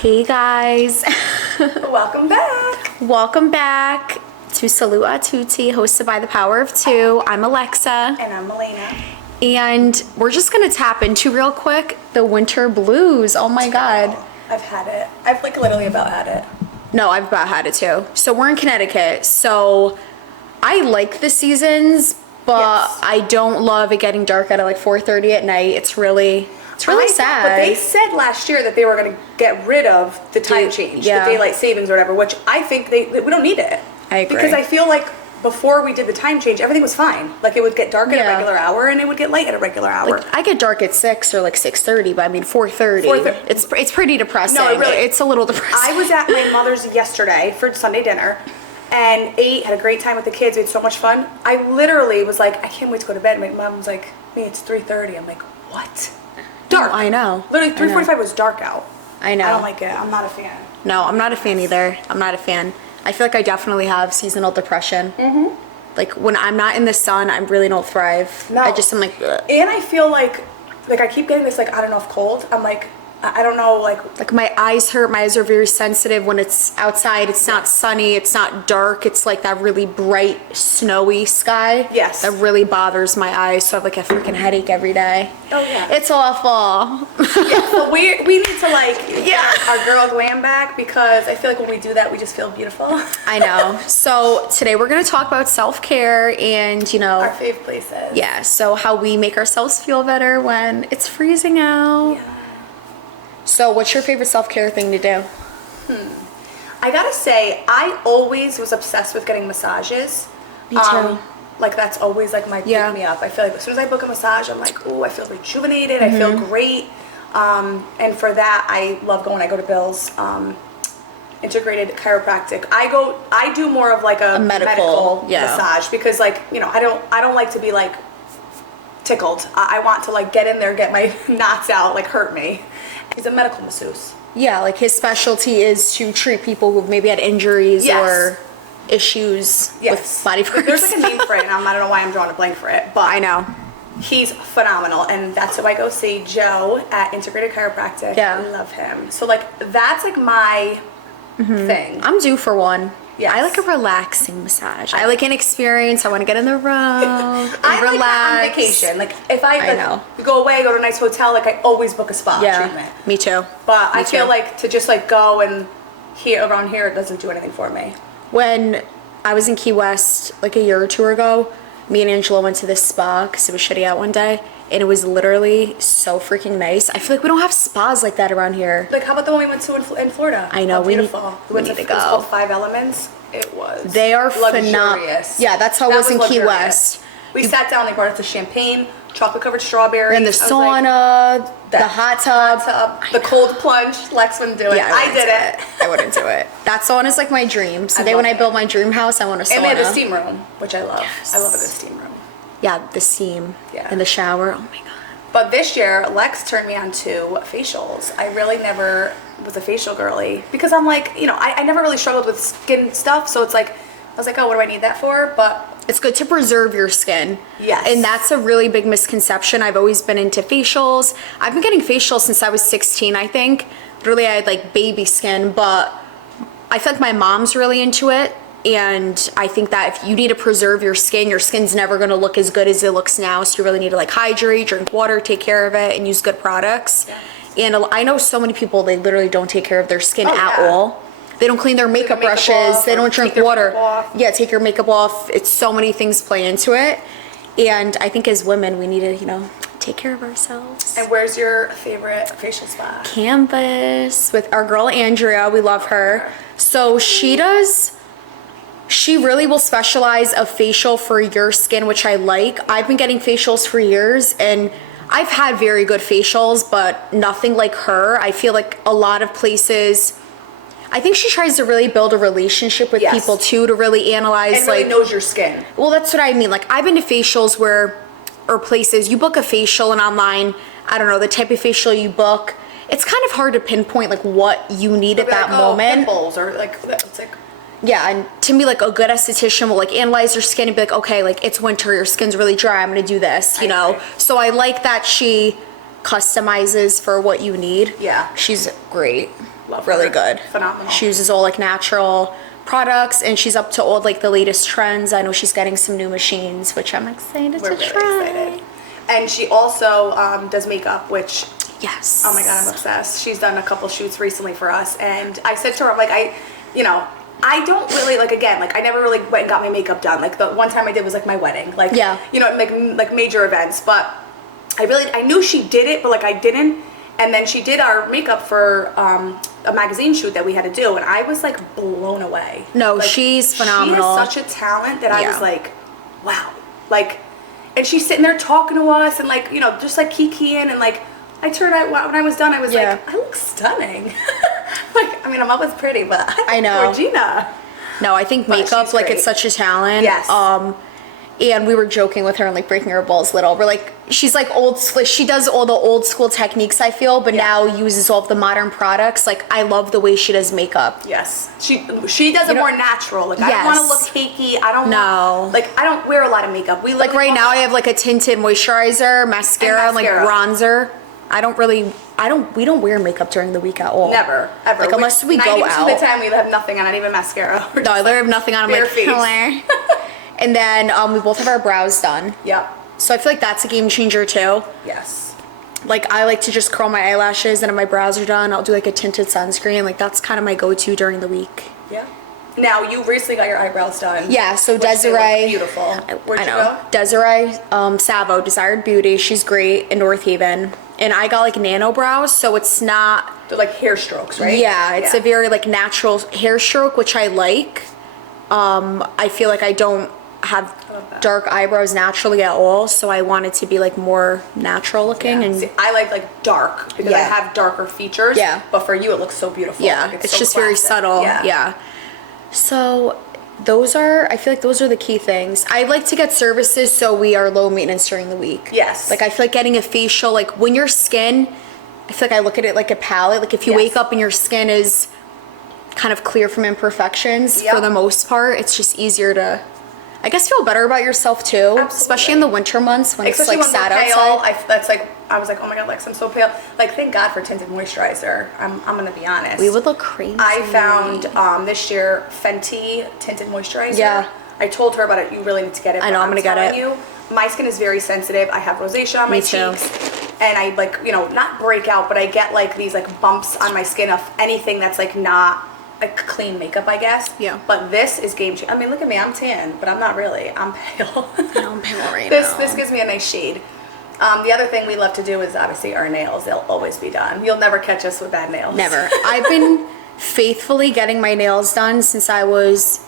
Hey guys. Welcome back. Welcome back to Salute a Tutti, hosted by The Power of Two. I'm Alexa. And I'm Milena. And we're just gonna tap into real quick the winter blues. Oh my God. I've had it. I've literally about had it. No, I've about had it too. So we're in Connecticut. So I like the seasons, but Yes. I don't love it getting dark at like 4:30 at night. It's really sad. But they said last year that they were going to get rid of the time change, yeah. the daylight savings or whatever, which I think we don't need it. I agree. Because I feel like before we did the time change, everything was fine. Like it would get dark at a Yeah. regular hour and it would get light at a regular hour. Like, I get dark at 6 or like 6:30, but I mean 4:30. 4:30. It's pretty depressing. No, it really- It's a little depressing. I was at my mother's yesterday for Sunday dinner and ate, had a great time with the kids. We had so much fun. I literally was like, I can't wait to go to bed. My mom was like, it's 3:30. I'm like, what? Dark. Oh, I know. Literally, I know. 3:45 was dark out. I know. I don't like it. I'm not a fan. No, I'm not a fan either. I'm not a fan. I feel like I definitely have seasonal depression. Mm-hmm. Like when I'm not in the sun, I really don't thrive. No. I'm like, ugh. And I feel like I keep getting this, like, I don't know if cold. I'm like, I don't know, like my eyes hurt. My eyes are very sensitive when it's outside. It's not sunny. It's not dark. It's like that really bright, snowy sky. Yes. That really bothers my eyes. So I have like a freaking headache every day. Oh, yeah. It's awful. yeah, so we need to like Yeah. get our girl Glam back, because I feel like when we do that, we just feel beautiful. I know. So today we're going to talk about self-care and, Our fave places. yeah, so how we make ourselves feel better when it's freezing out. Yeah. So what's your favorite self-care thing to do? I gotta say, I always was obsessed with getting massages. Me too. Like that's always like my Yeah. pick me up. I feel like as soon as I book a massage, I'm like, ooh, I feel rejuvenated. I feel great. And for that, I love going. I go to Bill's integrated chiropractic. I do more of like a medical yeah. massage, because like I don't like to be like tickled. I want to like get in there, get my knots out, like hurt me. He's a medical masseuse. Yeah, like his specialty is to treat people who've maybe had injuries Yes. or issues with body parts. There's like a name for it, and I don't know why I'm drawing a blank for it, but I know. he's phenomenal, and that's who I go see, Joe at Integrated Chiropractic. Yeah. I love him. So like that's like my thing. I'm due for one. Yes. I like a relaxing massage. I like an experience. I want to get in the room and I relax. like that on vacation. Like if I know. go away, go to a nice hotel, like I always book a spa treatment. Yeah, me too. But Me I feel too. like to just like go and around here, it doesn't do anything for me. When I was in Key West like a year or two ago, me and Angela went to this spa because it was shitty out one day, and it was literally so freaking nice. I feel like we don't have spas like that around here. Like how about the one we went to in Florida? I know, How we need- beautiful. we went need to It's go. called 5 Elements. It was. They are phenomenal. luxurious. Yeah, that's how it was in Key luxurious. West. We sat down. They brought us the champagne, chocolate covered strawberries, And the I was sauna, like, the hot tub. the cold plunge. Lex wouldn't do it. Yeah, I did it. I wouldn't do it. That sauna is like my dream. Someday love when I it. build my dream house, I want a sauna. And they had the steam room, which I love. Yes. I love a good steam room. Yeah, the steam. Yeah. And the shower. Oh my God. But this year, Lex turned me on to facials. I really never was a facial girly, because I'm like, I never really struggled with skin stuff. So it's like, I was like, oh, what do I need that for? But It's good to preserve your skin. Yes. And that's a really big misconception. I've always been into facials. I've been getting facials since I was 16, I think. Literally, I had like baby skin, but I feel like my mom's really into it. And I think that if you need to preserve your skin's never going to look as good as it looks now. So you really need to like hydrate, drink water, take care of it, and use good products. Yeah. And I know so many people, they literally don't take care of their skin at all. They don't clean their makeup brushes. off, They don't drink take their water. makeup off. Yeah, take your makeup off. It's so many things play into it. And I think as women, we need to, take care of ourselves. And where's your favorite facial spa? Canvas with our girl Andrea. We love her. So she really will specialize a facial for your skin, which I like. I've been getting facials for years, and I've had very good facials, but nothing like her. I feel like a lot of places, I think she tries to really build a relationship with Yes. people too, to really analyze And really knows your skin. well, that's what I mean. Like, I've been to facials or places, you book a facial and online, I don't know, the type of facial you book, it's kind of hard to pinpoint like what you need at that moment. Pimples, or like, it's like, Yeah, and to me, like a good esthetician will like analyze your skin and be like, okay, like it's winter, your skin's really dry, I'm gonna do this, you know? agree. So I like that she customizes for what you need. Yeah. She's great. Love really her. good. Phenomenal. She uses all like natural products, and she's up to all like the latest trends. I know she's getting some new machines, which I'm excited We're to really try. excited. And she also does makeup, which, Yes. oh my God, I'm obsessed. She's done a couple shoots recently for us, and I said to her, I'm like, I don't really, like, again, like, I never really went and got my makeup done. Like, the one time I did was, like, my wedding. Like, Yeah. like major events. But I knew she did it, but, like, I didn't. And then she did our makeup for a magazine shoot that we had to do, and I was, like, blown away. No, like, she's phenomenal. She is such a talent that I Yeah. was like, wow. Like, and she's sitting there talking to us and, like, just, like, kikiing, and, like, when I was done, I was Yeah. like, I look stunning. Like, I mean, I'm always pretty, but I know. Georgina. No, I think But makeup, she's like, great. it's such a talent. Yes. And we were joking with her and like breaking her balls little. We're like, she's like she does all the old school techniques, I feel, but Yeah. now uses all of the modern products. Like, I love the way she does makeup. Yes. She does it more natural. Like, I don't Yes. want to look cakey. I don't No. want, like, I don't wear a lot of makeup. We Like right now I have like a tinted moisturizer, mascara, and like mascara. bronzer. We don't wear makeup during the week at all. Never, ever. Like, unless we go 90% out. of the time, we have nothing on, not even mascara. We're No, I literally have nothing on. I'm bare like, face. hello. And then we both have our brows done. Yep. So I feel like that's a game changer too. Yes. Like, I like to just curl my eyelashes, and if my brows are done, I'll do like a tinted sunscreen. Like, that's kind of my go-to during the week. Yeah. Now, you recently got your eyebrows done. Yeah, so which they look Desiree. beautiful. Where'd I you know. go? Desiree Savo, Desired Beauty. She's great in North Haven. And I got like nano brows, so it's not. They're like hair strokes, right? Yeah, it's a very like natural hair stroke, which I like. I feel like I don't have dark eyebrows naturally at all, so I want it to be like more natural looking. Yeah. And See, I like dark because I Yeah. have darker features. Yeah. But for you, it looks so beautiful. yeah, Like, it's so just very classic. subtle. Yeah. So I feel like those are the key things. I like to get services so we are low maintenance during the week. Yes. Like, I feel like getting a facial, like when your skin, I feel like I look at it like a palette. Like, if you Yes. wake up and your skin is kind of clear from imperfections, Yep. for the most part, it's just easier to, I guess, feel better about yourself too. Especially in the winter months when Especially it's like when sad we're pale, outside. I was like, oh my God, Lex, I'm so pale. Like, thank God for tinted moisturizer. I'm gonna be honest. We would look crazy. I found this year Fenty tinted moisturizer. Yeah. I told her about it. You really need to get it. I know, but I'm gonna get telling it. You, my skin is very sensitive. I have rosacea on my Me too. cheeks, and I like not break out, but I get like these like bumps on my skin of anything that's like not like clean makeup, I guess. Yeah. But this is game changer. I mean, look at me. I'm tan, but I'm not really. I'm pale. I'm pale right This now. gives me a nice shade. The other thing we love to do is obviously our nails. They'll always be done. You'll never catch us with bad nails. Never. I've been faithfully getting my nails done since I was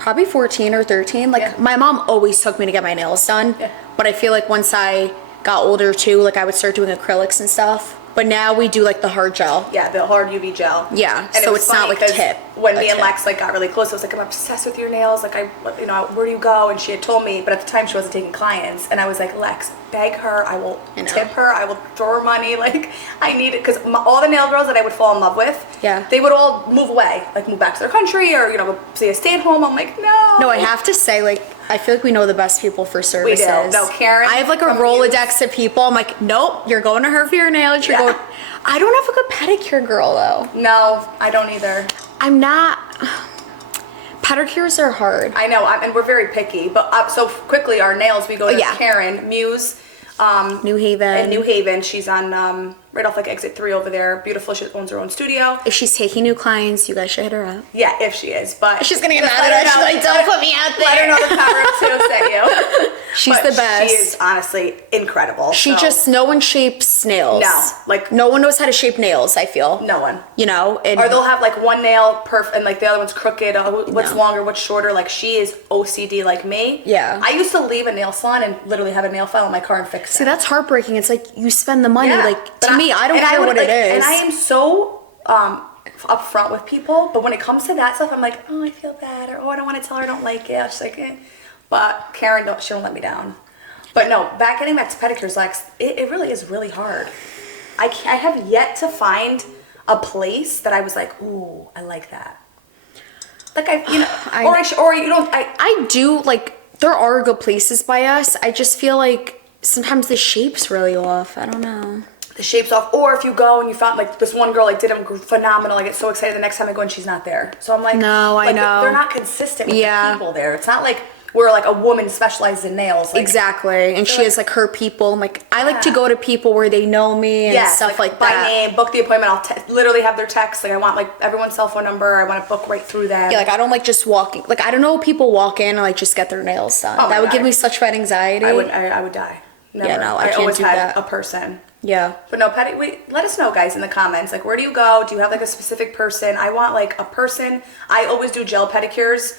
probably 14 or 13. Like, Yeah. my mom always took me to get my nails done. Yeah. But I feel like once I got older too, like, I would start doing acrylics and stuff. But now we do like the hard gel. Yeah, the hard UV gel. Yeah, And it so was it's not funny like 'cause tip. When a me and tip. Lex like got really close, I was like, I'm obsessed with your nails. Like, where do you go? And she had told me, but at the time she wasn't taking clients. And I was like, Lex, beg her. I will I know. tip her. I will throw her money. Like, I need it because all the nail girls that I would fall in love with, Yeah. they would all move away, like move back to their country or say a stay at home. I'm like, no. No, I have to say, like, I feel like we know the best people for services. No, Karen I have like a from Rolodex of people. I'm like, nope, you're going to her for your nails. You're Yeah. going. I don't have a good pedicure girl though. No, I don't either. I'm not. Pedicures are hard. I know, and we're very picky. But so quickly, our nails, we go to yeah. Karen Muse. New Haven. In New Haven. She's on right off like exit 3 over there. Beautiful. She owns her own studio. If she's taking new clients, you guys should hit her up. Yeah, if she is. But She's gonna get just mad let at her us. know- She's like, don't put me out Let her there. know the power of two sent you. She's But the best. She is honestly incredible. She So, just, no one shapes nails. No, like- no one knows how to shape nails, I feel. no one. You know? And Or they'll have like one nail perfect and like the other one's crooked. What's No. longer? What's shorter? Like she is OCD like me. Yeah. I used to leave a nail salon and literally have a nail file in my car and fix it. see, that's heartbreaking. It's like, you spend the money. Yeah, Like, but to me, I don't care what it is. And I am so upfront with people, but when it comes to that stuff, I'm like, oh, I feel bad, or oh, I don't want to tell her I don't like it. She's like, eh. But Karen, she don't let me down. But no, back getting back to pedicures, Lex, it really is really hard. I have yet to find a place that I was like, ooh, I like that. Like I do, like, there are good places by us. I just feel like sometimes the shape's really off. I don't know. the shape's off. Or if you go and you found like this one girl like did them phenomenal, I get so excited the next time I go and she's not there. So I'm like, no, I know. They're not consistent with the people there. It's not like where like a woman specializes in nails. Like, exactly. And she has like her people. And like, I like to go to people where they know me and stuff like that. By name, book the appointment. I'll literally have their text. Like I want like everyone's cell phone number. I want to book right through them. Yeah, like I don't like just walking. Like I don't know people walk in and like just get their nails done. That would give me such bad anxiety. I would die. Never. Yeah, no, I can't always do had that. a person. Yeah. But no, let us know, guys, in the comments. Like, where do you go? Do you have like a specific person? I want like a person. I always do gel pedicures,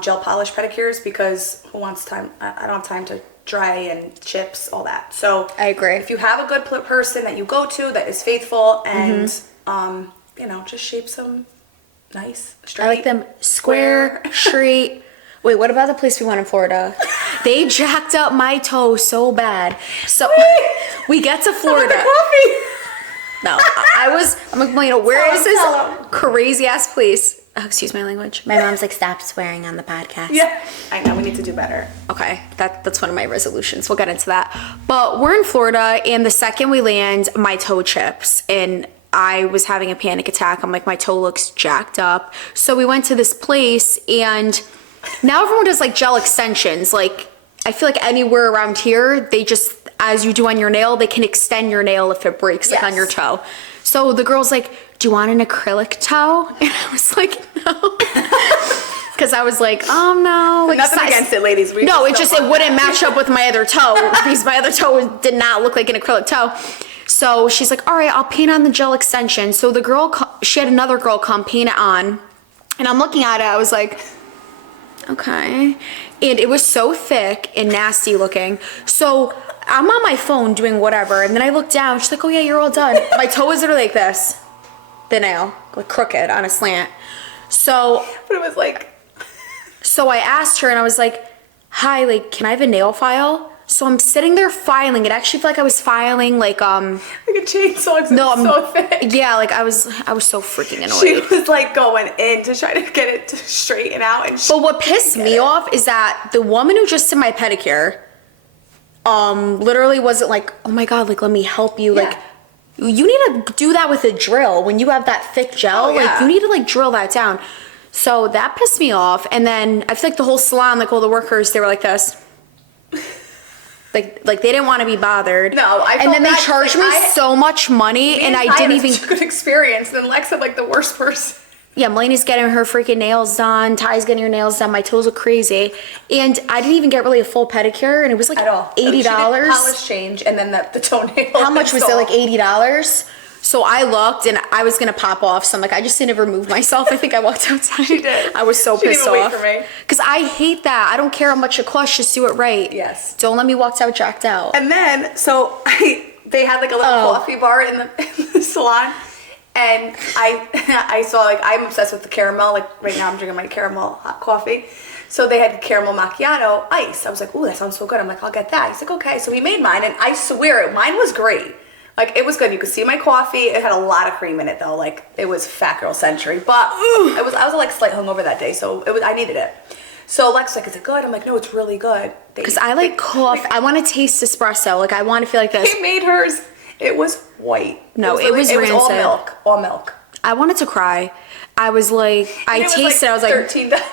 gel polish pedicures, because who wants time? I don't have time to dry and chips, all that. So I agree. If you have a good person that you go to that is faithful and you know, just shape some nice straight. I like them square, straight. Wait, what about the place we went in Florida? They jacked up my toe so bad. So we get to Florida. No, I'm like, Milena, where is this crazy ass place? Oh, excuse my language. My mom's like, stop swearing on the podcast. Yeah, I know, we need to do better. Okay, that's one of my resolutions. We'll get into that. But we're in Florida, and the second we land, my toe chips, and I was having a panic attack. I'm like, my toe looks jacked up. So we went to this place, and now everyone does like gel extensions. Like I feel like anywhere around here, they just, as you do on your nail, they can extend your nail if it breaks, like on your toe. So the girl's like, do you want an acrylic toe? And I was like, no. Because I was like, oh no. Like, nothing against it, ladies. It wouldn't match up with my other toe because my other toe did not look like an acrylic toe. So she's like, all right, I'll paint on the gel extension. So the girl, she had another girl come paint it on. And I'm looking at it, I was like, okay. And it was so thick and nasty looking. So I'm on my phone doing whatever. And then I look down. She's like, oh yeah, you're all done. My toe was literally like this. The nail. Like crooked on a slant. So. But it was like. So I asked her and I was like, hi, like, can I have a nail file? So I'm sitting there filing. It actually felt like I was filing like a chainsaw. No, so thick. Yeah, like I was so freaking annoyed. She was like going in to try to get it to straighten out. And but what pissed me off is that the woman who just did my pedicure, literally wasn't like, oh my god, like let me help you. Yeah. Like you need to do that with a drill when you have that thick gel. Like you need to like drill that down. So that pissed me off. And then I feel like the whole salon, like all the workers, they were like this. Like they didn't want to be bothered. No, and then they charged me so much money, and I didn't even. Such a good experience. And then Lex had like the worst person. Yeah, Melanie's getting her freaking nails done. Ty's getting her nails done. My toes look crazy, and I didn't even get really a full pedicure, and it was like $80. Polish change, and then the toenail. How much was it? Like $80. So I looked and I was gonna pop off. So I'm like, I just didn't remove myself. I think I walked outside. She did. I was so pissed off. Wait for me. Cause I hate that. I don't care how much it costs. Just do it right. Yes. Don't let me walk out jacked out. And then they had like a little coffee bar in the salon, and I saw like I'm obsessed with the caramel. Like right now I'm drinking my caramel hot coffee. So they had caramel macchiato ice. I was like, ooh, that sounds so good. I'm like, I'll get that. He's like, okay. So we made mine, and I swear mine was great. Like, it was good. You could see my coffee. It had a lot of cream in it, though. Like, it was fat girl century. But I was like slight hungover that day, so I needed it. So Lex was like, is it good? I'm like, no, it's really good. Because I like coffee. I want to taste espresso. Like, I want to feel like this. They made hers. It was white. No, it was rancid. All milk. All milk. I wanted to cry. I was like, I tasted it. I was like, $13.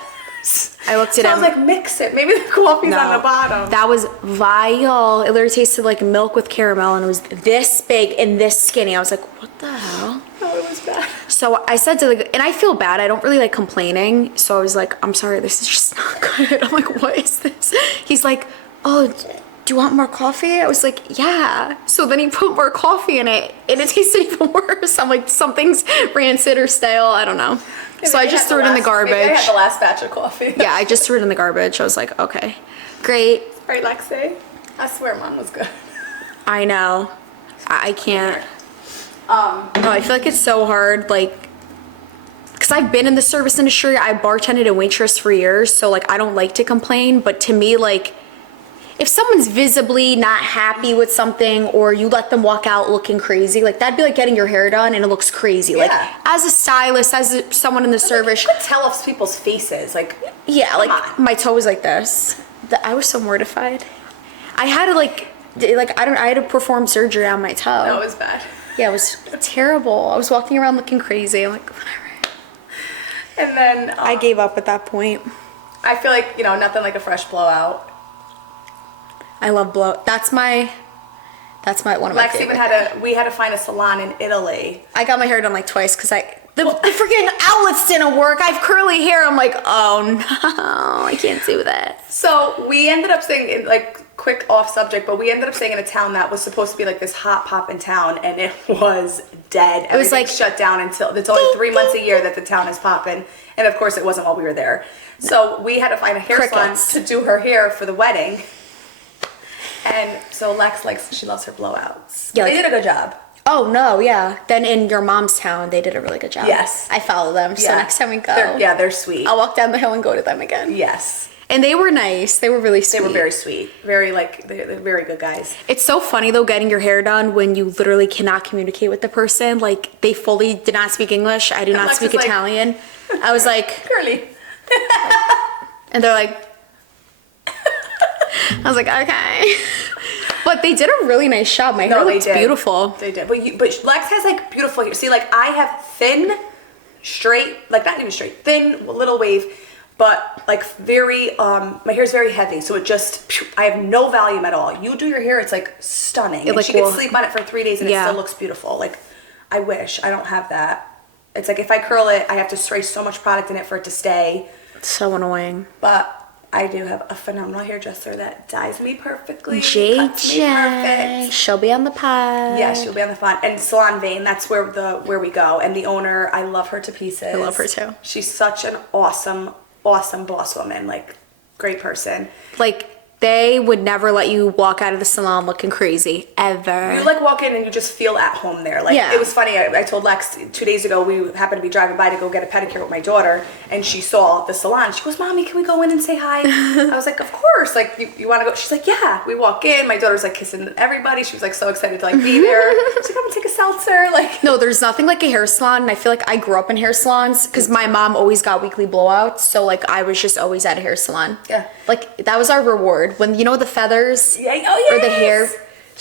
I looked at him. I was like, mix it. Maybe the coffee's on the bottom. That was vile. It literally tasted like milk with caramel, and it was this big and this skinny. I was like, what the hell? Oh, it was bad. So I said to and I feel bad. I don't really like complaining. So I was like, I'm sorry, this is just not good. I'm like, what is this? He's like, oh, do you want more coffee? I was like, yeah. So then he put more coffee in it, and it tasted even worse. I'm like, something's rancid or stale. I don't know. So I just threw it in the garbage. Maybe I had the last batch of coffee. Yeah, I just threw it in the garbage. I was like, okay, great. Right, Lexi? I swear mine was good. I know. I can't. No, I feel like it's so hard, like, because I've been in the service industry. I bartended and waitress for years, so, like, I don't like to complain. But to me, like, if someone's visibly not happy with something, or you let them walk out looking crazy, like that'd be like getting your hair done and it looks crazy. Yeah. Like as a stylist, as someone in the service, you could tell off people's faces. Like yeah, like my toe was like this. I was so mortified. I had to like Like, I had to perform surgery on my toe. That was bad. Yeah, it was terrible. I was walking around looking crazy. I'm like, whatever. And then I gave up at that point. I feel like, nothing like a fresh blowout. I love that's one of my Lex favorite. even we had to find a salon in Italy. I got my hair done like twice because the freaking outlets didn't work. I have curly hair. I'm like, oh no, I can't do that. So we ended up staying quick off subject, but we ended up staying in a town that was supposed to be like this hot poppin' town, and it was dead. It was like shut down until it's only 3 months a year that the town is poppin', and of course it wasn't while we were there. So we had to find a hair salon to do her hair for the wedding. And so Lex she loves her blowouts. Yeah, they did a good job. Oh no, yeah. Then in your mom's town, they did a really good job. Yes, I follow them. So next time we go, they're sweet. I'll walk down the hill and go to them again. Yes. And they were nice. They were really sweet. They were very sweet. Very they're very good guys. It's so funny though, getting your hair done when you literally cannot communicate with the person. Like, they fully did not speak English. I do not speak Italian. I was like, curly. And they're like, I was like, okay. But they did a really nice job. My hair looks beautiful. They did. But Lex has beautiful hair. See, I have thin, straight, not even straight, thin, little wave, but very, my hair's very heavy. So it just, I have no volume at all. You do your hair, it's stunning. And she could sleep on it for 3 days and it still looks beautiful. I wish. I don't have that. It's if I curl it, I have to spray so much product in it for it to stay. It's so annoying. But I do have a phenomenal hairdresser that dyes me perfectly. JJ. Cuts me perfect. She'll be on the pod. Yes, she'll be on the pod. And Salon Vein, that's where we go. And the owner, I love her to pieces. I love her too. She's such an awesome boss woman. Great person. They would never let you walk out of the salon looking crazy, ever. You walk in and you just feel at home there. It was funny. I told Lex 2 days ago, we happened to be driving by to go get a pedicure with my daughter, and she saw the salon. She goes, "Mommy, can we go in and say hi?" I was like, "Of course." You want to go? She's like, "Yeah." We walk in. My daughter's kissing everybody. She was so excited to be there. She's like, "I'm gonna take a seltzer." No, there's nothing like a hair salon, and I feel like I grew up in hair salons because my mom always got weekly blowouts, so I was just always at a hair salon. Yeah. That was our reward. When the feathers, yeah, oh yes, or the hair.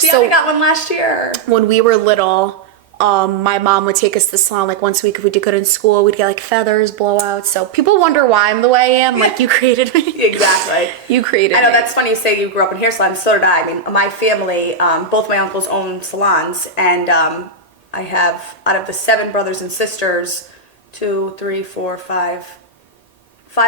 I got one last year. When we were little, my mom would take us to the salon once a week if we did good in school. We'd get feathers, blowouts. So people wonder why I'm the way I am. You created me. Exactly. You created me. I know that's funny you say you grew up in hair salons. So did I. I mean, my family, both my uncles own salons, and I have, out of the 7 brothers and sisters, 2, 3, 4, 5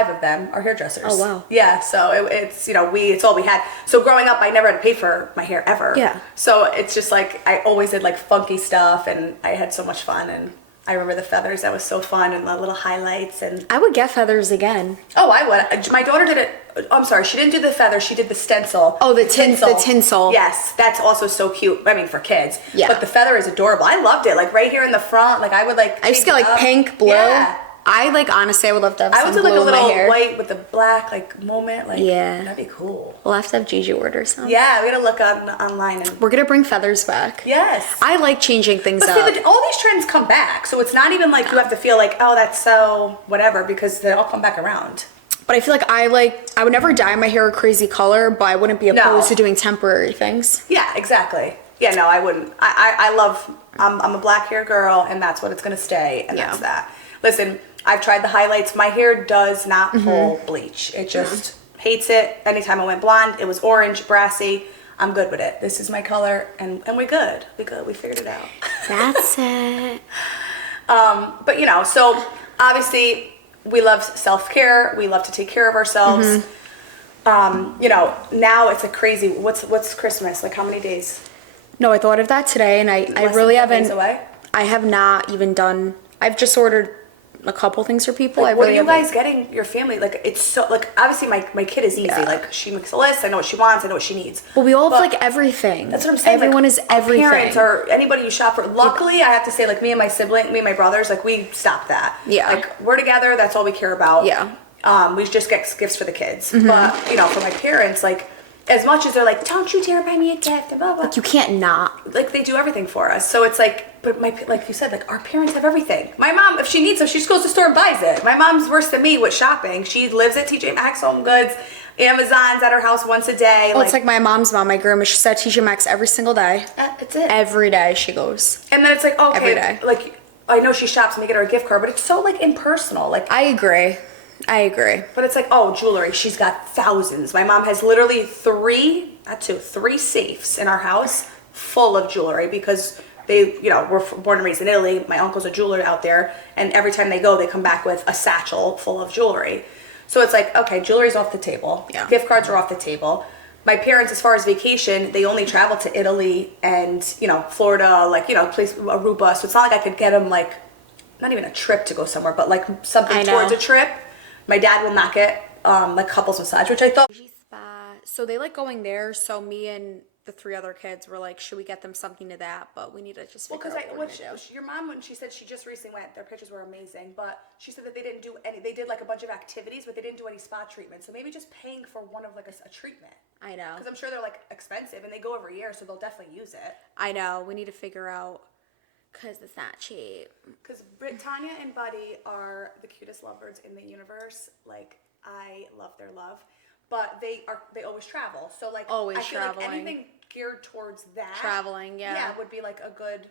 of them are hairdressers. Oh wow. Yeah, so it's it's all we had. So growing up, I never had to pay for my hair ever. Yeah. So it's just I always did funky stuff, and I had so much fun. And I remember the feathers. That was so fun, and the little highlights. And I would get feathers again. Oh, I would. My daughter did it. I'm sorry, she didn't do the feather. She did the stencil. Oh, the tinsel. Yes, that's also so cute. I mean, for kids. Yeah. But the feather is adorable. I loved it. Right here in the front. I would I just get pink, blue. Yeah. I honestly, I would love to have I some would do blue a in my little hair. white with the black moment. Yeah. That'd be cool. We'll have to have Gigi order some. Yeah, we gotta look online and. We're gonna bring feathers back. Yes. I like changing things up. See, all these trends come back, so it's not even you have to feel oh, that's so whatever, because they all come back around. But I feel I would never dye my hair a crazy color, but I wouldn't be opposed to doing temporary things. Yeah, exactly. Yeah, no, I wouldn't. I love, I'm a black hair girl, and that's what it's gonna stay, and that's that. Listen, I've tried the highlights. My hair does not pull bleach. It just hates it. Anytime I went blonde, it was orange, brassy. I'm good with it. This is my color, and we're good. We're good. We figured it out. That's it. But so obviously we love self-care. We love to take care of ourselves. Now it's a crazy. What's Christmas? How many days? No, I thought of that today, and I really haven't. Days away? I have not even done. I've just ordered a couple things for people. What are you guys getting your family? It's so obviously my kid is easy. She makes a list. I know what she wants. I know what she needs. Well, we all have everything. That's what I'm saying. Everyone is everything. Parents or anybody you shop for. Luckily, I have to say, me and my brothers, we stopped that. Yeah. We're together. That's all we care about. Yeah. We just get gifts for the kids. But for my parents, as much as they're don't you dare buy me a gift and blah blah. You can't not. They do everythth for us. So it's but like you said, our parents have everything. My mom, if she needs something, she just goes to the store and buys it. My mom's worse than me with shopping. She lives at TJ Maxx, Home Goods. Amazon's at her house once a day. Well, it's like my mom's mom, my grandma. She's at TJ Maxx every single day. That's it. Every day she goes. And then it's like, okay, Every day. like I know she shops and they get her a gift card, but it's so like impersonal. Like I agree. But it's like, oh, jewelry. She's got thousands. My mom has literally three safes in our house full of jewelry because they, were born and raised in Italy. My uncle's a jeweler out there, and every time they go, they come back with a satchel full of jewelry. So it's like, okay, jewelry's off the table. Yeah. Gift cards are off the table. My parents, as far as vacation, they only travel to Italy and, Florida, place Aruba. So it's not like I could get them, like, not even a trip to go somewhere, but, like, something towards a trip. My dad will not get, couples massage, which I thought. Spa. So they like going there. So me and the 3 other kids were like, should we get them something to that? But we need to just figure out what we're gonna do. Your mom, when she said she just recently went, their pictures were amazing, but she said that they didn't do any, they did like a bunch of activities, but they didn't do any spa treatment. So maybe just paying for one of like a treatment. I know. Because I'm sure they're like expensive and they go every year, so they'll definitely use it. I know. We need to figure out, because it's not cheap. Because Tanya and Buddy are the cutest lovebirds in the universe. Like, I love their love. But they always travel. So like Always I feel traveling. like anything geared towards that. Traveling, yeah. Yeah, would be like a good,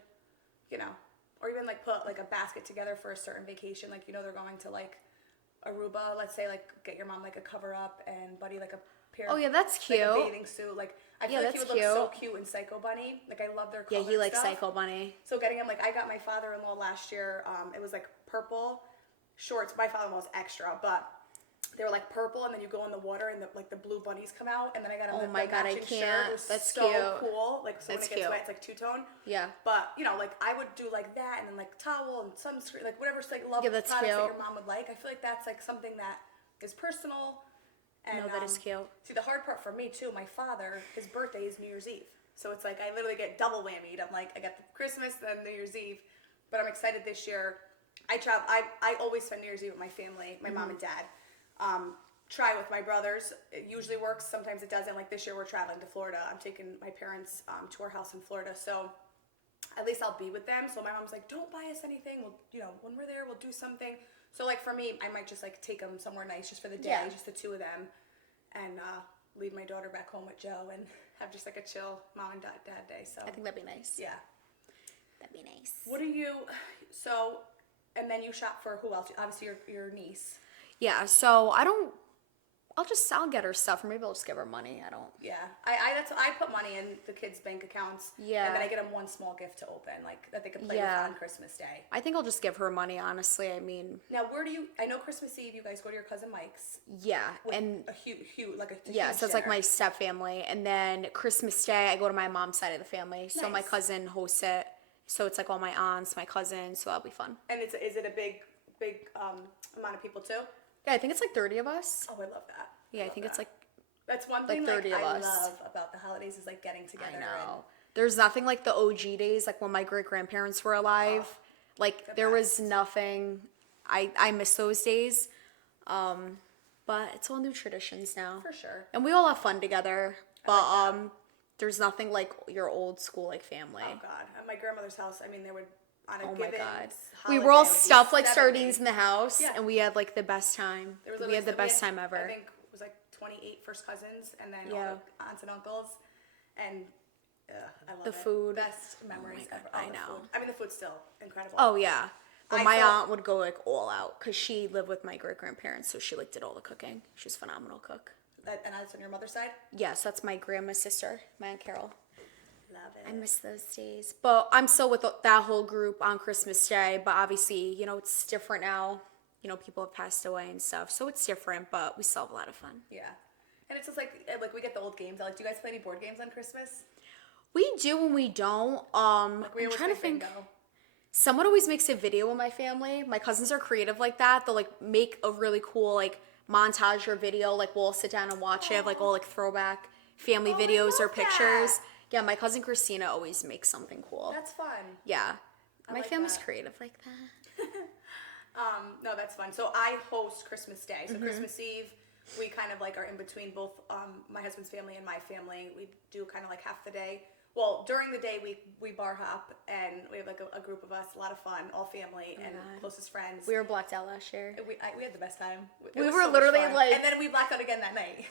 or even like put like a basket together for a certain vacation. Like, they're going to like Aruba. Let's say like get your mom like a cover up and Buddy like a pair Oh yeah, that's cute. like a bathing suit. Like I feel like he would look so cute in Psycho Bunny. Like I love their color. Yeah, he likes stuff. Psycho Bunny. So getting him, like I got my father-in-law last year, it was like purple shorts. My father-in-law's extra, but they were like purple, and then you go in the water and the blue bunnies come out, and then I got him the matching shirt. It was That's so cute. cool. Like so That's when it gets cute. wet, it's like two-tone. Yeah. But like I would do like that, and then like towel and sunscreen, like whatever's like love Yeah, that's products that cute. your mom would like. I feel like that's like something that is personal. And, No, that is cute. See, the hard part for me too, my father, his birthday is New Year's Eve. So it's like I literally get double whammied. I'm like, I got the Christmas and New Year's Eve. But I'm excited this year. I always spend New Year's Eve with my family, my mom and dad. Try with my brothers. It usually works. Sometimes it doesn't. Like this year we're traveling to Florida. I'm taking my parents to our house in Florida. So at least I'll be with them. So my mom's like, don't buy us anything. We'll, when we're there, we'll do something. So like for me, I might just like take them somewhere nice just for the day, just the two of them, and leave my daughter back home with Joe and have just like a chill mom and dad day. So I think that'd be nice. yeah. That'd be nice. What do you? So, and then you shop for who else? Obviously your niece. Yeah, so I'll get her stuff, or maybe I'll just give her money. I don't. Yeah, I put money in the kids' bank accounts. Yeah. And then I get them one small gift to open, like that they can play with on Christmas Day. I think I'll just give her money, honestly. I mean. Now, I know Christmas Eve you guys go to your cousin Mike's. Yeah, and a huge yeah, huge so it's like dinner. my step family, and then Christmas Day I go to my mom's side of the family. So my Nice. cousin hosts it. So it's like all my aunts, my cousins. So that'll be fun. And is it a big amount of people too? Yeah, I think it's like 30 of us. Oh, I love that. Yeah, I think it's like. That's one thing 30 of I us. love about the holidays is like getting together. I know. There's nothing like the OG days, like when my great grandparents were alive. Like there was nothing. I miss those days. But it's all new traditions now. For sure. And we all have fun together. But there's nothing like your old school like family. Oh God, at my grandmother's house, I mean, they would on a Oh my given God. holiday, We were all it would be stuffed like 70. sardines in the house, Yeah. and we had like the best time. There was We had the literally- best time ever. I think it was like 28 first cousins, and then all Yeah. the aunts and uncles, and I love The it. food. Best memories God, ever. I the know. food. I mean, the food's still incredible. Oh yeah. But I my felt- aunt would go like all out because she lived with my great grandparents, so she like did all the cooking. She was a phenomenal cook. And that's on your mother's side. Yes, that's my grandma's sister, my Aunt Carol. Love it. I miss those days. But I'm still with that whole group on Christmas Day. But obviously, it's different now. People have passed away and stuff. So it's different, but we still have a lot of fun. Yeah, and it's just like we get the old games. Do you guys play any board games on Christmas? We do and we don't. We I'm always trying to play think. bingo. Someone always makes a video with my family. My cousins are creative like that. They'll like make a really cool like montage or video. Like we'll all sit down and watch it, like all like throwback family I videos or love pictures. that. Yeah, my cousin Christina always makes something cool. That's fun. Yeah, my like family's that. creative like that. No, that's fun. So I host Christmas Day. Mm-hmm. So Christmas Eve, we kind of like are in between both my husband's family and my family. We do kind of like half the day. Well, during the day we bar hop, and we have like a group of us, a lot of fun, all family and God. closest friends. We were blacked out last year. We had the best time. It We was were so much literally, fun. like- and then we blacked out again that night.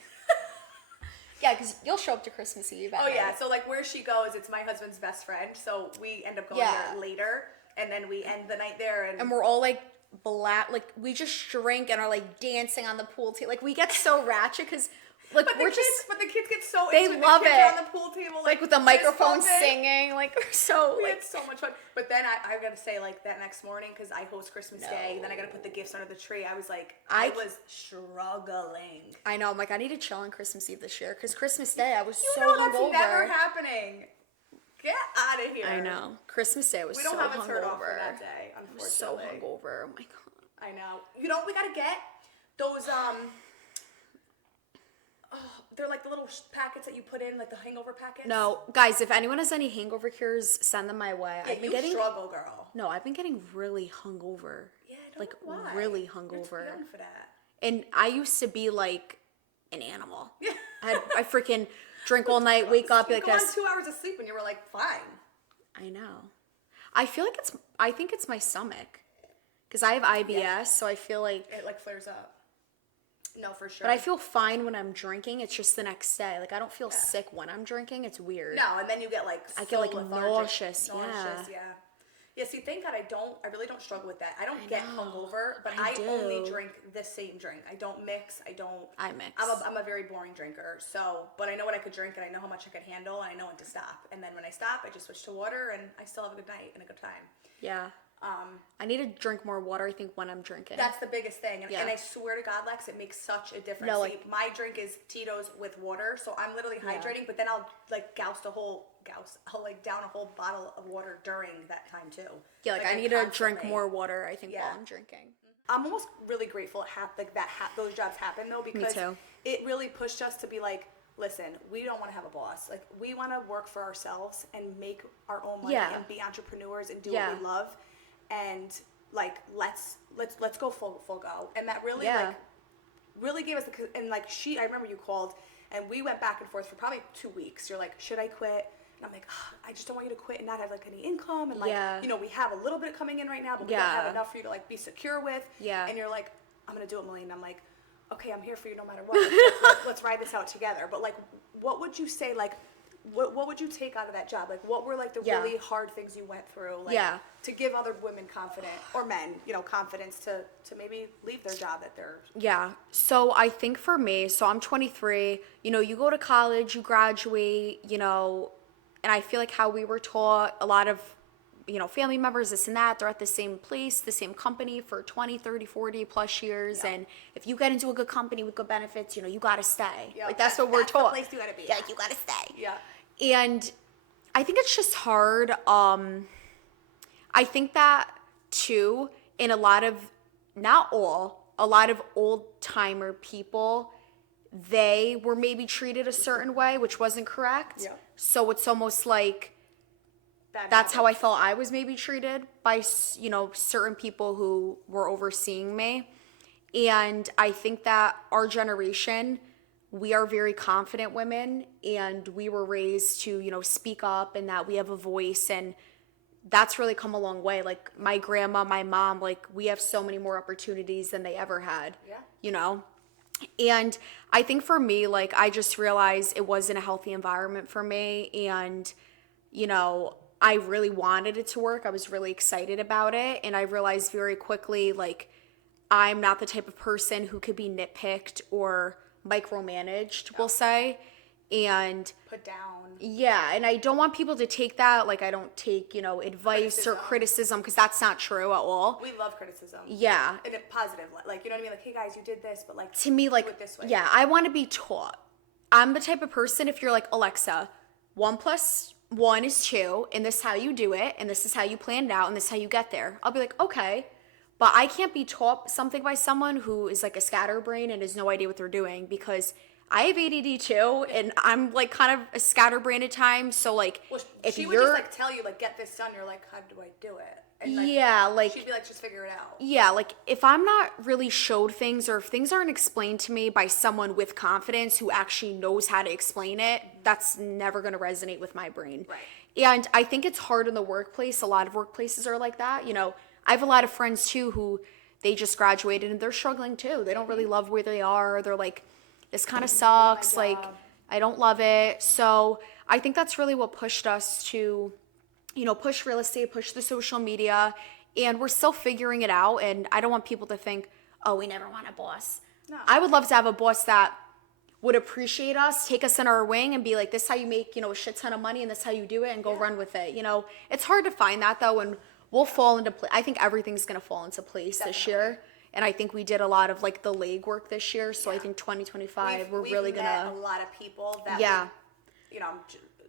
Yeah, because you'll show up to Christmas Eve. Oh yeah, so like where she goes, it's my husband's best friend, so we end up going there later, and then we end the night there, and we're all like black, like we just drink and are like dancing on the pool table. Like we get so ratchet because like but the kids get so they into it. love the kids it are on the pool table like with the microphone fist bumping. singing. Like we're so We like had so much fun. But then I gotta say, like that next morning, because I host Christmas Day, then I gotta put the gifts under the tree. I was like, I was struggling. I know. I'm like, I need to chill on Christmas Eve this year because Christmas Day I was You so know that's hungover. never happening. Get out of here. I know. Christmas Day I was so hungover. We don't have a turn off for that day, unfortunately. So hungover. Oh my god. I know. You know what we gotta get? Those they're like the little packets that you put in, like the hangover packets. No, guys, if anyone has any hangover cures, send them my way. Yeah, struggle, girl. No, I've been getting really hungover. Yeah, I don't like know why. really You're hungover. too young for that. And I used to be like an animal. Yeah. I freaking drink all night, wake up, be like go on this. 2 hours of sleep, and you were like, fine. I know. I think it's my stomach. Because I have IBS, so I feel like it like flares up. No, for sure. But I feel fine when I'm drinking. It's just the next day. Like I don't feel sick when I'm drinking. It's weird. No, and then you get like I get like nauseous. Yeah. Yeah, see, thank God I really don't struggle with that. I don't get hungover, but I only drink the same drink. I don't mix. I mix. I'm a very boring drinker. So, but I know what I could drink and I know how much I could handle and I know when to stop. And then when I stop, I just switch to water and I still have a good night and a good time. Yeah. I need to drink more water, I think, when I'm drinking. That's the biggest thing. And I swear to God, Lex, it makes such a difference. No, See, my drink is Tito's with water, so I'm literally hydrating, but then I'll like I'll like down a whole bottle of water during that time too. Yeah, like I need to drink more water, I think, while I'm drinking. I'm almost really grateful those jobs happen though, because it really pushed us to be like, listen, we don't want to have a boss. Like we want to work for ourselves and make our own money and be entrepreneurs and do what we love. And like let's go full go, and that really really gave us I remember you called and we went back and forth for probably 2 weeks. You're like, should I quit? And I'm like, I just don't want you to quit and not have like any income, and like you know, we have a little bit coming in right now, but we don't have enough for you to like be secure with. And you're like, I'm gonna do it, Milena. I'm like, okay, I'm here for you no matter what. Let's ride this out together. But like, what would you say, like, what would you take out of that job? Like, what were like the really hard things you went through, like to give other women or men, you know, confidence to maybe leave their job that they're... Yeah. So I think for me, so I'm 23, you know, you go to college, you graduate, you know, and I feel like how we were taught, a lot of, you know, family members, this and that, they're at the same place, the same company for 20, 30, 40 plus years. And if you get into a good company with good benefits, you know, you got to stay. Like that's what we're taught. That's the place you got to be. Like you got to stay. Yeah. And I think it's just hard. I think that too, in a lot of, not all, a lot of old timer people, they were maybe treated a certain way, which wasn't correct. Yeah. So it's almost like, that's how I felt I was maybe treated by, you know, certain people who were overseeing me. And I think that our generation, we are very confident women, and we were raised to, you know, speak up and that we have a voice, and that's really come a long way. Like my grandma, my mom, like we have so many more opportunities than they ever had, you know? And I think for me, like I just realized it wasn't a healthy environment for me, and, you know, I really wanted it to work. I was really excited about it. And I realized very quickly, like, I'm not the type of person who could be nitpicked or micromanaged, we'll say. And put down. Yeah. And I don't want people to take that. Like, I don't take, you know, advice or criticism, because that's not true at all. We love criticism. Yeah. In a positive, like, you know what I mean? Like, hey guys, you did this, but like, to me, like, do it this way. Yeah, I want to be taught. I'm the type of person, if you're like, Alexa, 1 + 1 is 2, and this is how you do it, and this is how you plan it out, and this is how you get there. I'll be like, okay. But I can't be taught something by someone who is like a scatterbrain and has no idea what they're doing, because I have ADD too, and I'm like kind of a scatterbrain at times. So like, if she would you're just like tell you, like, get this done, you're like, how do I do it? And like she'd be like, just figure it out. Yeah, like if I'm not really showed things, or if things aren't explained to me by someone with confidence who actually knows how to explain it, that's never going to resonate with my brain. Right. And I think it's hard in the workplace. A lot of workplaces are like that. You know, I have a lot of friends too who they just graduated and they're struggling too. They don't really love where they are. They're like, this kind of sucks. Like, I don't love it. So I think that's really what pushed us to, push real estate, push the social media, and we're still figuring it out. And I don't want people to think, oh, we never want a boss. No. I would love to have a boss that would appreciate us, take us in our wing and be like, this is how you make, a shit ton of money and this is how you do it and go run with it. It's hard to find that though, and we'll fall into place. I think everything's going to fall into place this year. And I think we did a lot of like the legwork this year. So I think 2025, we're really going to. a lot of people that,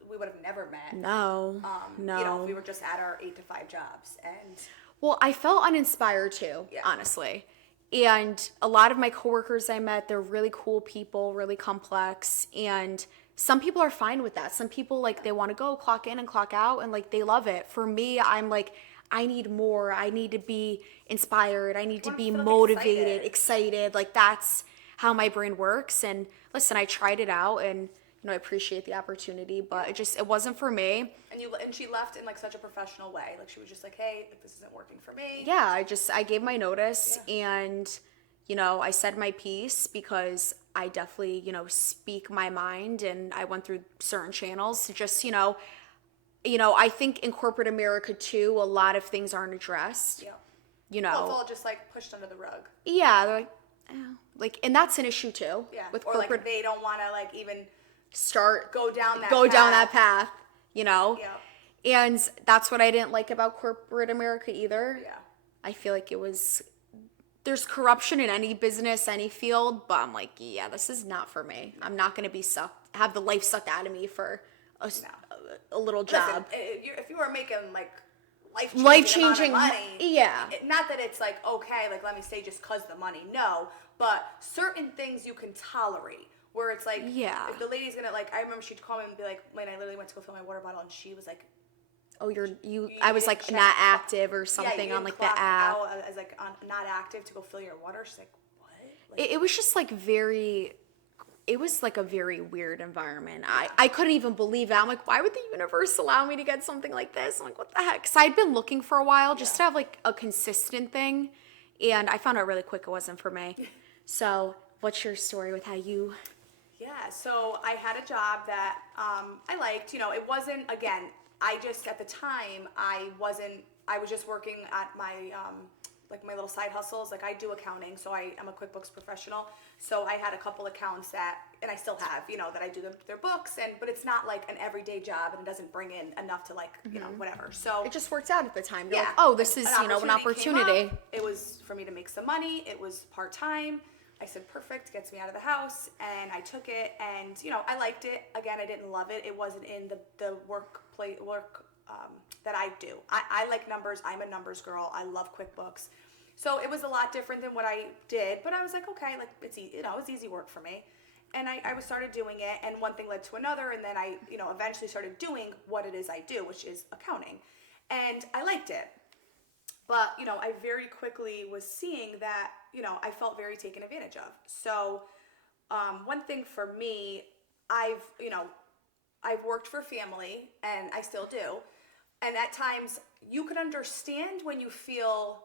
we would have never met. No. If we were just at our 8 to 5 jobs. And well, I felt uninspired too, honestly. And a lot of my coworkers I met, they're really cool people, really complex. And some people are fine with that. Some people they want to go clock in and clock out and they love it. For me, I'm like, I need more. I need to be inspired. I need to be motivated, excited. That's how my brain works. And listen, I tried it out and I appreciate the opportunity, but it wasn't for me. And she left in such a professional way. She was just like, hey, this isn't working for me. Yeah, I gave my notice and I said my piece because I definitely, speak my mind, and I went through certain channels to just, I think in corporate America too, a lot of things aren't addressed. Yeah. Well, it's all just pushed under the rug. Yeah, they're and that's an issue too. Yeah. With or corporate, they don't want to even go down path. that path, Yeah. And that's what I didn't like about corporate America either. Yeah. I feel like there's corruption in any business, any field, but I'm like, yeah, this is not for me. I'm not going to have the life sucked out of me for a little job. Listen, if you are making life-changing money, yeah. Not that it's okay, let me say just cause the money. No, but certain things you can tolerate. Where it's if the lady's gonna I remember she'd call me and be like, when I literally went to go fill my water bottle, and she was like, oh, I was not active or something on the app. As on not active to go fill your water. She's like, what? It was just it was a very weird environment. I couldn't even believe it. I'm like, why would the universe allow me to get something like this? I'm like, what the heck? Because I'd been looking for a while just to have a consistent thing, and I found out really quick it wasn't for me. So what's your story with how you... Yeah, so I had a job that I liked. It wasn't, again, at the time, I was just working at my, my little side hustles. I do accounting, so I'm a QuickBooks professional. So I had a couple accounts and I still have, that I do their books, but it's not an everyday job, and it doesn't bring in enough to whatever. So it just worked out at the time. You're oh, this is, an opportunity. It was for me to make some money. It was part-time. I said, perfect, gets me out of the house, and I took it, and, I liked it. Again, I didn't love it. It wasn't in the work that I do. I like numbers. I'm a numbers girl. I love QuickBooks. So it was a lot different than what I did, but I was like, okay, it's easy work for me. And I started doing it, and one thing led to another, and then I, eventually started doing what it is I do, which is accounting. And I liked it. But, I very quickly was seeing that, I felt very taken advantage of. So, one thing for me, I've worked for family, and I still do. And at times, you can understand when you feel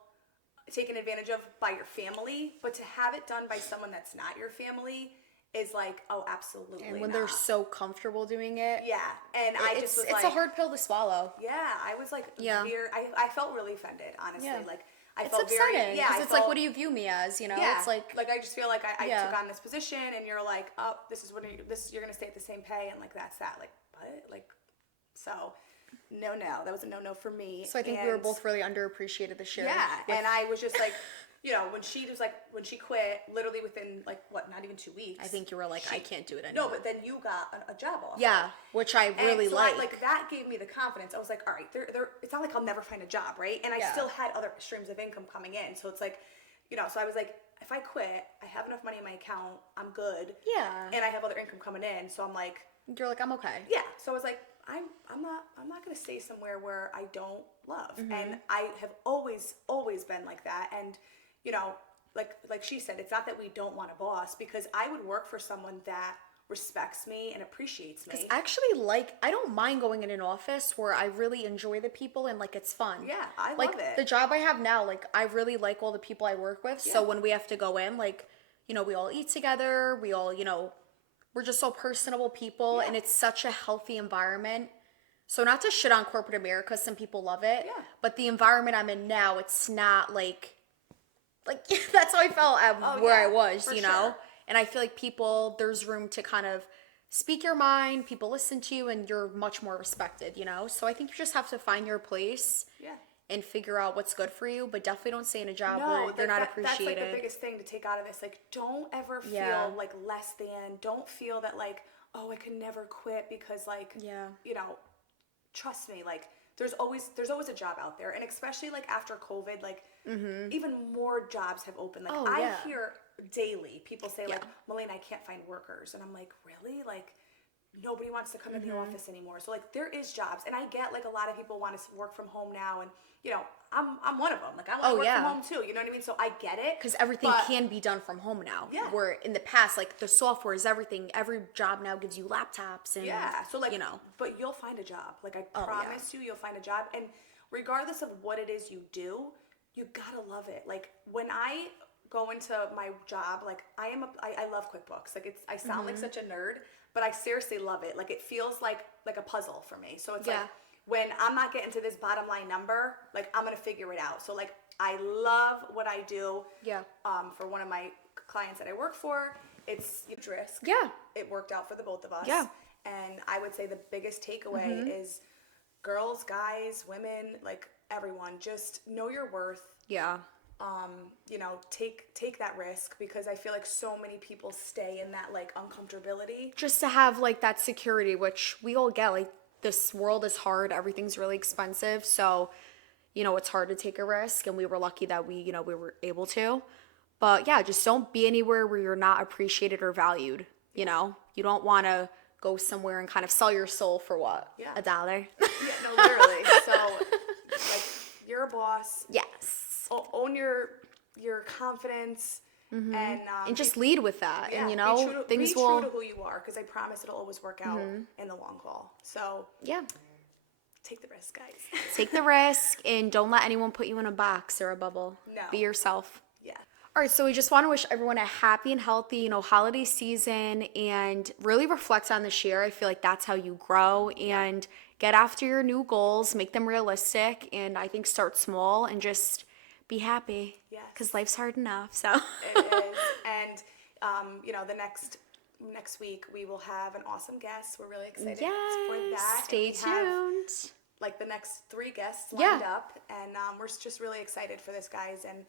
taken advantage of by your family, but to have it done by someone that's not your family is oh, absolutely And when not. they're so comfortable doing it. Yeah. And I just was it's a hard pill to swallow. Yeah, I was I felt really offended, honestly. Yeah. I it's felt upsetting, very, because it's what do you view me as, Yeah, it's I just feel like I took on this position, and you're like, oh, you're gonna stay at the same pay, and that's that. What? So, no, that was a no for me. So I think we were both really underappreciated this year. Yeah, and I was just when she quit, literally within not even 2 weeks. I think you were like, I can't do it anymore. No, but then you got a job offer. Yeah, which I really like. That gave me the confidence. I was like, all right, it's not like I'll never find a job, right? And I still had other streams of income coming in. So it's so I was like, if I quit, I have enough money in my account, I'm good. Yeah. And I have other income coming in, so I'm like. You're like, I'm okay. Yeah. So I was like, I'm not gonna stay somewhere where I don't love. Mm-hmm. And I have always been like that. And like she said, it's not that we don't want a boss, because I would work for someone that respects me and appreciates me. Because actually, I don't mind going in an office where I really enjoy the people and it's fun. Yeah, I love it. The job I have now, I really like all the people I work with. Yeah. So when we have to go in, we all eat together. We all, we're we're just so personable people, Yeah. and it's such a healthy environment. So not to shit on corporate America, some people love it, Yeah. but the environment I'm in now, it's not like that's how I felt at where I was, for you know? sure. And I feel like people, there's room to kind of speak your mind, people listen to you, and you're much more respected, you know? So I think you just have to find your place Yeah. and figure out what's good for you, but definitely don't stay in a job No, where like you're not that's like appreciated. the biggest thing to take out of this. Like, don't ever feel Yeah. like less than. Don't feel that like, oh, I could never quit because like, Yeah. you know, trust me, like there's always a job out there, and especially like after COVID, like even more jobs have opened. Like Oh, I yeah. hear daily people say like, Yeah. Milena, I can't find workers, and I'm like, really? Like nobody wants to come to the Mm-hmm. office anymore. So like there is jobs, and I get like a lot of people want to work from home now, and you know I'm one of them. Like I want to Oh, work yeah. from home too. You know what I mean? So I get it Because everything but- can be done from home now. Yeah. Where in the past, like the software is everything. Every job now gives you laptops and, Yeah, so like, you know. but you'll find a job. Like I Oh, yeah. promise you'll find a job, and regardless of what it is you do, you gotta love it. Like when I go into my job, like I love QuickBooks. Like I sound like such a nerd, but I seriously love it. Like it feels like a puzzle for me. So it's Yeah. like when I'm not getting to this bottom line number, like I'm gonna figure it out. So like I love what I do. Yeah. For one of my clients that I work for, it's huge risk. Yeah. It worked out for the both of us. Yeah. And I would say the biggest takeaway is girls, guys, women, like everyone, just know your worth. Yeah. You know, take that risk, because I feel like so many people stay in that like uncomfortability. Just to have like that security, which we all get. Like this world is hard. Everything's really expensive. So, you know, it's hard to take a risk. And we were lucky that we were able to. But yeah, just don't be anywhere where you're not appreciated or valued. You know, you don't want to go somewhere and kind of sell your soul for what? Yeah. $1. Yeah, no, literally. So like you're a boss. Yes. Own your confidence And just lead with that. yeah, And, you know, things be will. true to who you are, because I promise it'll always work out in the long haul. So Yeah. take the risk, guys. Take the risk and don't let anyone put you in a box or a bubble. No. Be yourself. Yeah. All right, so we just want to wish everyone a happy and healthy, holiday season, and really reflect on this year. I feel like that's how you grow, and get after your new goals, make them realistic, and I think start small and just be happy. Yes. Because life's hard enough, so. It is. And the next week we will have an awesome guest. We're really excited for that. Yes, stay And we have, tuned. like the next 3 guests lined Yeah. up, and we're just really excited for this, guys. And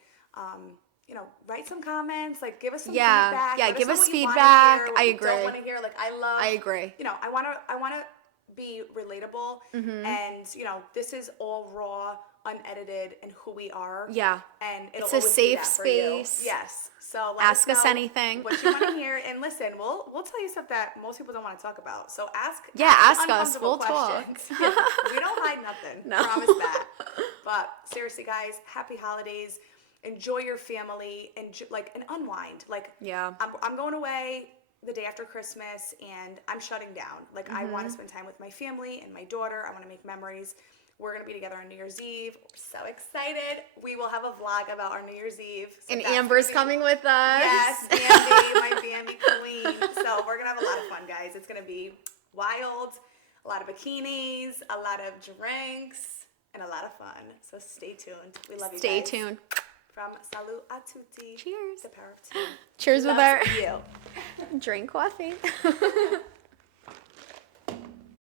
write some comments, like give us some Yeah. feedback. Yeah, Let give know us what you wanna feedback. hear, what I you agree. Don't want to hear. Like I agree. I want to be relatable, and this is all raw, unedited, and who we are. Yeah. And it'll It's a always be safe that for you. space. Yes. So let Ask us know anything. what you want to hear, and listen, we'll tell you stuff that most people don't want to talk about. So ask Yeah, ask us. uncomfortable We'll talk. questions. Yeah, we don't hide nothing. No. Promise that. But seriously, guys, happy holidays. Enjoy your family and unwind. Like, Yeah. I'm going away the day after Christmas, and I'm shutting down. Like, I want to spend time with my family and my daughter. I want to make memories. We're going to be together on New Year's Eve. We're so excited. We will have a vlog about our New Year's Eve. So And that's Amber's gonna be- coming with us. Yes, Bambi, my Bambi queen. So we're going to have a lot of fun, guys. It's going to be wild, a lot of bikinis, a lot of drinks, and a lot of fun. So stay tuned. We love you guys. Stay tuned. From Salud a tutti. Cheers. The power of two. Cheers with Loves our you. drink coffee.